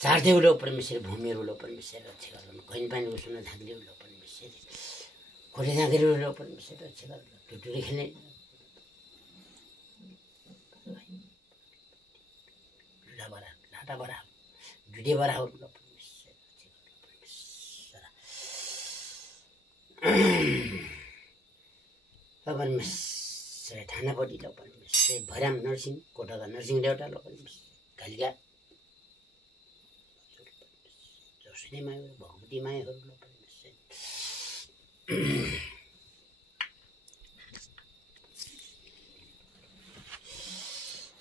चारदेउलो परमेश्वरी भूमिहरू परमेश्वरी रक्षा गर्नु कैन पानी उसँग झाँक्रिउलो परमेश्वरी खोले झाँक्रिउलो परमेश्वरी रक्षा गर्नु टुटुरी खेल्ने लाटा बरा जुडे बराहरू परमेश्वरी परमेश्वरी ठानापट्टि ल परमेश्वरी भराम नरसिंह कोटाका नरसिंह देउटा ल परमेश्वरी कालिका मायाहरू भगवती मायाहरू ल परमेश्वरी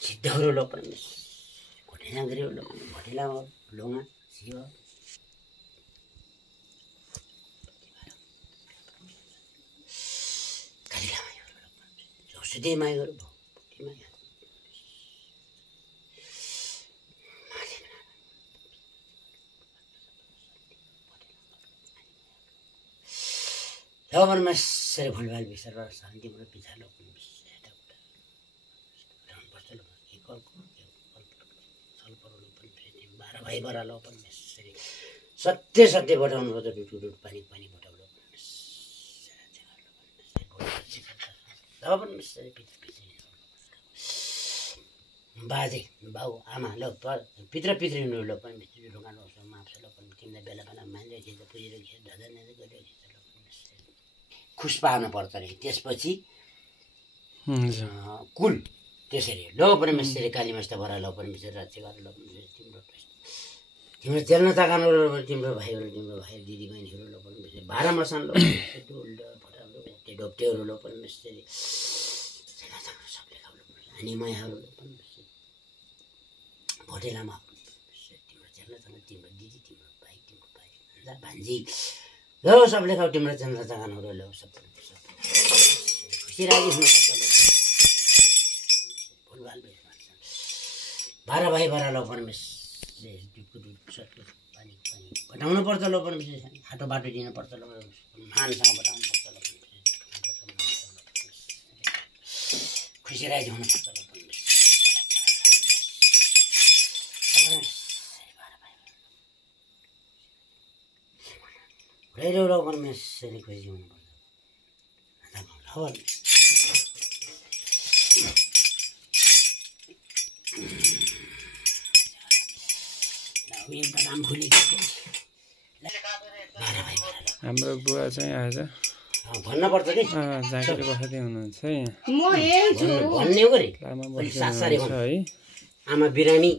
सिद्धहरू ल परमेश्वरी घोटेनागरीहरू ल भटेला लोङा शिव कालिका मायाहरू ल परमेश्वरी चौसठी मायाहरू भगवती माया परमेश्वरी भुलभाल विचार शान्ति मेरो विचार बाह्र भाइ बरालो परमेश्वरी सत्य सत्य बटाउनु पर्छ टुटुट पानी पानी बटाउनु परमेश्वरी बाजे बाउ आमा ल पित्र पितृ ल परमेश्वरी ढुङ्गानो माप्छ ल तिमीलाई बेला बेला मान्दै खिच्छ पुजेर खिच्छ ढाजा गरेर खिच्छ ल खुस पार्नु पर्छ अरे त्यसपछि कुल त्यसरी लो परमेश्वरी कालीमास्ता भरा लो परमेश्वरी राज्य गर लो तिम्रो तिम्रो चेल्न ताकानहरू तिम्रो भाइहरू तिम्रो भाइ दिदी बहिनीहरू लो परमेश्वरी भारा मसान लो डोल फटालो ढोप्टेहरू लो परमेश्वरी सबले खाउलो अनि मायाहरू लो परमेश्वरी भोटेलामा तिम्रो चेल्न ताका तिम्रो दिदी तिम्रो भाइ भान्जी ल सबले खाऊ तिम्रो चन्द्र जगानहरू ल्याऊ सब खुसी राजी हुनुपर्छ फुलबाल बाह्र भाइ बाह्र ल परमेश्वरी पानी पानी बटाउनु पर्छ ल परमेश्वरी हाटो बाटो दिनुपर्छ ल मानसँग बटाउनु पर्छ ल खुसी राजी हुनुपर्छ ल परमेश्वरी लो परमेश्वरी खुसी हुनुपर्छ हाम्रो बुवा चाहिँ आज भन्न पर्छ कि झाँक्री बखाली हुनुहुन्छ है भन्ने हो गरे है आमा बिरामी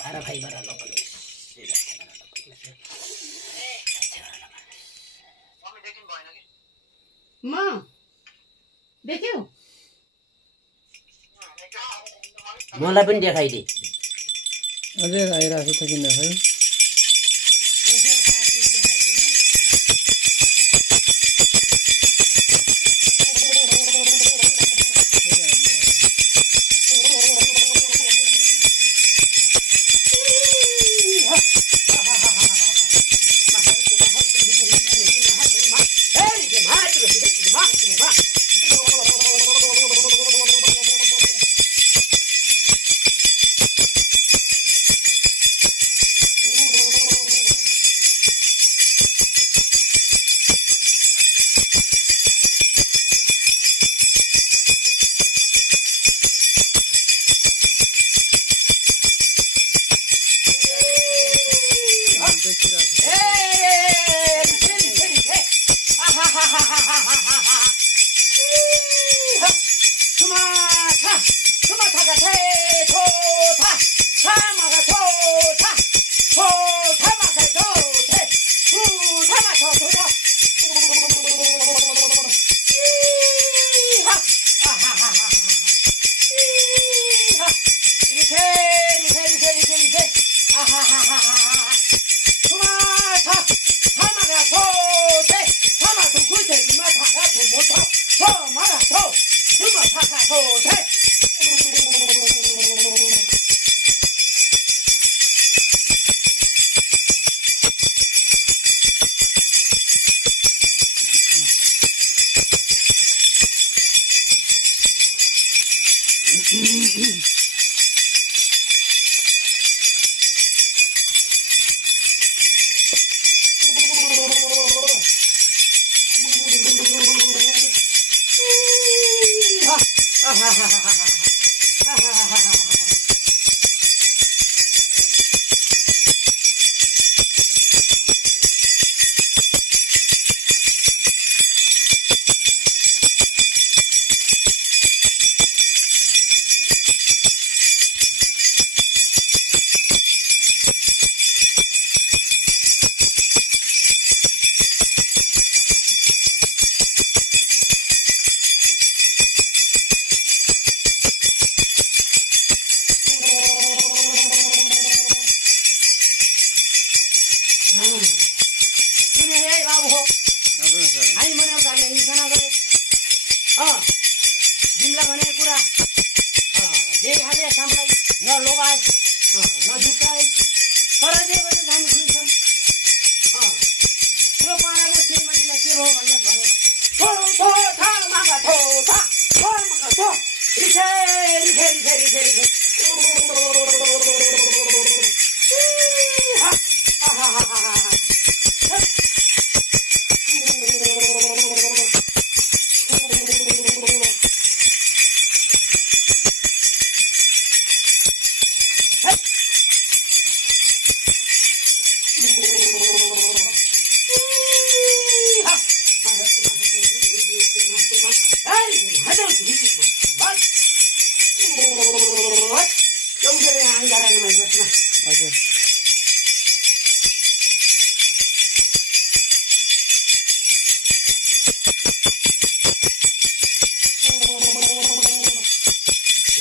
बाह्र भाइ बाह्र ल मलाई पनि देखाइदिए अझै आइरहेको छ किन खै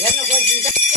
हेर्न खोजिन्छ